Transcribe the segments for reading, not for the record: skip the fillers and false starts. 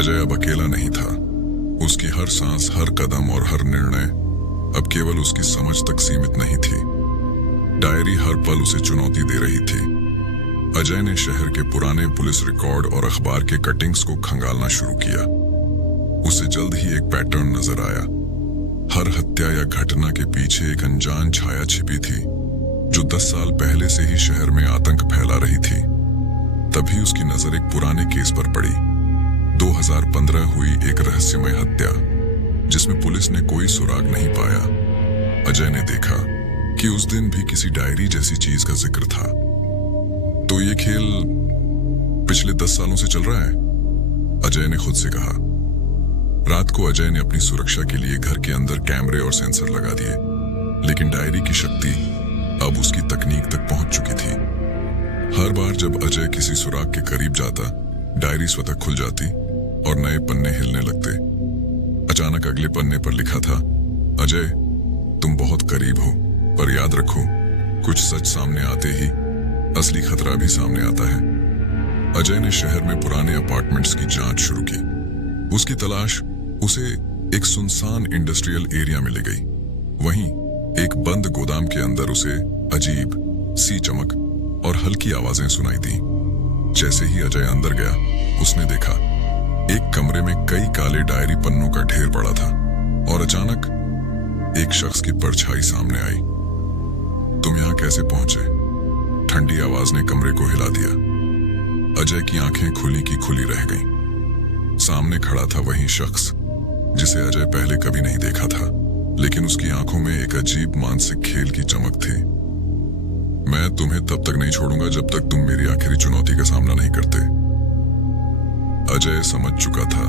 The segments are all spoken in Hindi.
अजय अब अकेला नहीं था। उसकी हर सांस, हर कदम और हर निर्णय अब केवल उसकी समझ तक सीमित नहीं थी। डायरी हर पल उसे चुनौती दे रही थी। अजय ने शहर के पुराने पुलिस रिकॉर्ड और अखबार के कटिंग्स को खंगालना शुरू किया। उसे जल्द ही एक पैटर्न नजर आया। हर हत्या या घटना के पीछे एक अनजान छाया छिपी थी, जो 10 साल पहले से ही शहर में आतंक फैला रही थी। तभी उसकी नजर एक पुराने केस पर पड़ी। 2015 हुई एक रहस्यमय हत्या, जिसमें पुलिस ने कोई सुराग नहीं पाया। अजय ने देखा कि उस दिन भी किसी डायरी जैसी चीज का जिक्र था। तो ये खेल पिछले 10 सालों से चल रहा है, अजय ने खुद से कहा। रात को अजय ने अपनी सुरक्षा के लिए घर के अंदर कैमरे और सेंसर लगा दिए, लेकिन डायरी की शक्ति अब उसकी तकनीक तक पहुंच चुकी थी। हर बार जब अजय किसी सुराग के करीब जाता, डायरी स्वतः खुल जाती और नए पन्ने हिलने लगते। अचानक अगले पन्ने पर लिखा था, अजय, तुम बहुत करीब हो, पर याद रखो, कुछ सच सामने आते ही असली खतरा भी सामने आता है। अजय ने शहर में पुराने अपार्टमेंट्स की जांच शुरू की। उसकी तलाश उसे एक सुनसान इंडस्ट्रियल एरिया में ले गई। वहीं एक बंद गोदाम के अंदर उसे अजीब सी चमक और हल्की आवाजें सुनाई दी। जैसे ही अजय अंदर गया, उसने देखा एक कमरे में कई काले डायरी पन्नों का ढेर पड़ा था, और अचानक एक शख्स की परछाई सामने आई। तुम यहां कैसे पहुंचे? ठंडी आवाज ने कमरे को हिला दिया। अजय की आंखें खुली की खुली रह गईं। सामने खड़ा था वही शख्स जिसे अजय पहले कभी नहीं देखा था, लेकिन उसकी आंखों में एक अजीब मानसिक खेल की चमक थी। मैं तुम्हें तब तक नहीं छोड़ूंगा जब तक तुम मेरी आखिरी चुनौती का सामना नहीं करते। अजय समझ चुका था,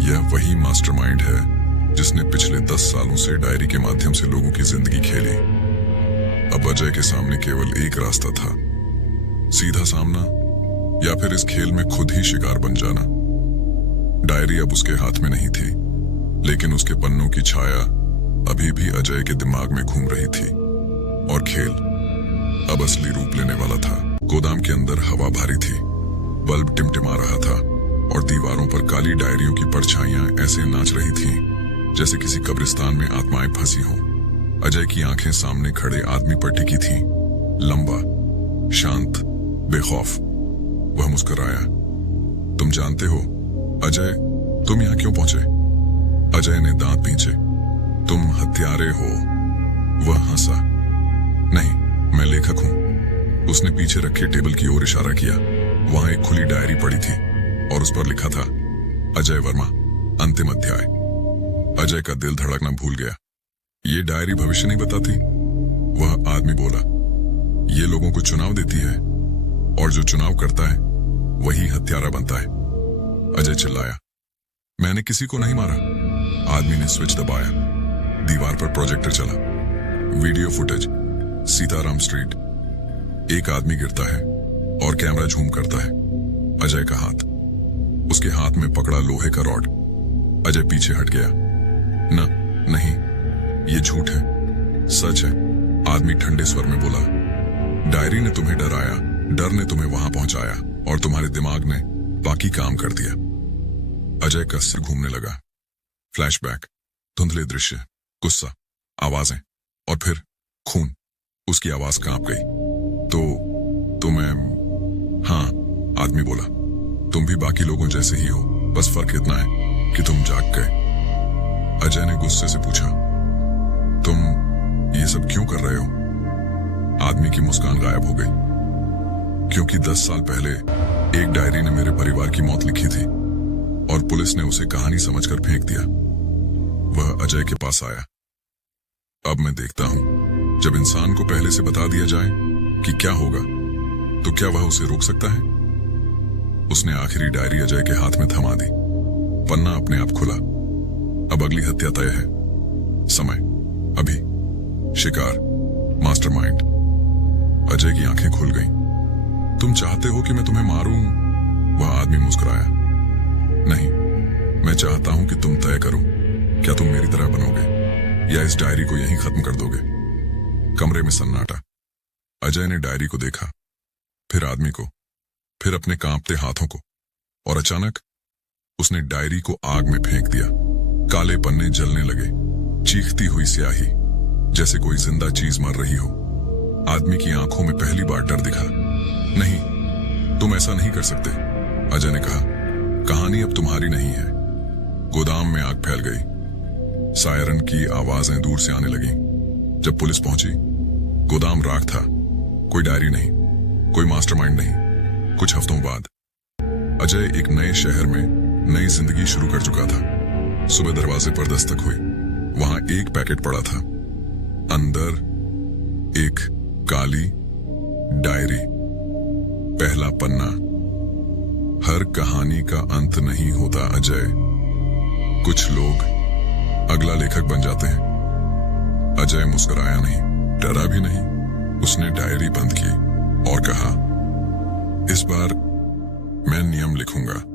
यह वही मास्टरमाइंड है जिसने पिछले 10 सालों से डायरी के माध्यम से लोगों की जिंदगी खेली। अब अजय के सामने केवल एक रास्ता था, सीधा सामना या फिर इस खेल में खुद ही शिकार बन जाना। डायरी अब उसके हाथ में नहीं थी, लेकिन उसके पन्नों की छाया अभी भी अजय के दिमाग में घूम रही थी, और खेल अब असली रूप लेने वाला था। गोदाम के अंदर हवा भारी थी, बल्ब टिमटिमा रहा था, और दीवारों पर काली डायरियों की परछाइयां ऐसे नाच रही थीं जैसे किसी कब्रिस्तान में आत्माएं फंसी हों। अजय की आंखें सामने खड़े आदमी पर टिकी थीं, लंबा, शांत, बेखौफ। वह मुस्कुराया। तुम जानते हो अजय, तुम यहां क्यों पहुंचे? अजय ने दांत पींचे। तुम हत्यारे हो। वह हंसा। नहीं, मैं लेखक हूं। उसने पीछे रखे टेबल की ओर इशारा किया। वहां एक खुली डायरी पड़ी थी और उस पर लिखा था, अजय वर्मा, अंतिम अध्याय। अजय का दिल धड़कना भूल गया। ये डायरी भविष्य नहीं बताती, वह आदमी बोला। ये लोगों को चुनाव देती है, और जो चुनाव करता है वही हत्यारा बनता है। अजय चिल्लाया। मैंने किसी को नहीं मारा। आदमी ने स्विच दबाया। दीवार पर प्रोजेक्टर चला। Video footage, Sitaram street. एक आदमी गिरता है और कैमरा झूम करता है। अजय का हाथ, उसके हाथ में पकड़ा लोहे का रॉड। अजय पीछे हट गया। नहीं, ये झूठ है, सच है, आदमी ठंडे स्वर में बोला। डायरी ने तुम्हें डराया, डर ने तुम्हें वहां पहुंचाया, और तुम्हारे दिमाग ने बाकी काम कर दिया। अजय का सिर घूमने लगा। फ्लैशबैक, धुंधले दृश्य, गुस्सा, आवाजें, और फिर खून। उसकी आवाज कांप गई। तो मैं, हाँ, आदमी बोला, तुम भी बाकी लोगों जैसे ही हो, बस फर्क इतना है कि तुम जाग गए। अजय ने गुस्से से पूछा, तुम ये सब क्यों कर रहे हो? आदमी की मुस्कान गायब हो गई। क्योंकि 10 साल पहले एक डायरी ने मेरे परिवार की मौत लिखी थी, और पुलिस ने उसे कहानी समझकर फेंक दिया। वह अजय के पास आया। अब मैं देखता हूं, जब इंसान को पहले से बता दिया जाए कि क्या होगा, तो क्या वह उसे रोक सकता है? उसने आखिरी डायरी अजय के हाथ में थमा दी। पन्ना अपने आप खुला। अब अगली हत्या तय है। समय, अभी, शिकार, मास्टरमाइंड। अजय की आंखें खुल गईं। तुम चाहते हो कि मैं तुम्हें मारूं? वह आदमी मुस्कुराया। नहीं, मैं चाहता हूं कि तुम तय करो, क्या तुम मेरी तरह बनोगे या इस डायरी को यहीं खत्म कर दोगे? कमरे में सन्नाटा। अजय ने डायरी को देखा, फिर आदमी को, फिर अपने कांपते हाथों को, और अचानक उसने डायरी को आग में फेंक दिया। काले पन्ने जलने लगे, चीखती हुई स्याही, जैसे कोई जिंदा चीज मर रही हो। आदमी की आंखों में पहली बार डर दिखा। नहीं, तुम ऐसा नहीं कर सकते, अजय ने कहा। कहानी अब तुम्हारी नहीं है। गोदाम में आग फैल गई। सायरन की आवाजें दूर से आने लगी। जब पुलिस पहुंची, गोदाम राख था। कोई डायरी नहीं, कोई मास्टरमाइंड नहीं। कुछ हफ्तों बाद अजय एक नए शहर में नई जिंदगी शुरू कर चुका था। सुबह दरवाजे पर दस्तक हुई। वहां एक पैकेट पड़ा था। अंदर एक काली डायरी। पहला पन्ना। हर कहानी का अंत नहीं होता अजय। कुछ लोग अगला लेखक बन जाते हैं। अजय मुस्कुराया नहीं, डरा भी नहीं। उसने डायरी बंद की और कहा, इस बार मैं नियम लिखूंगा।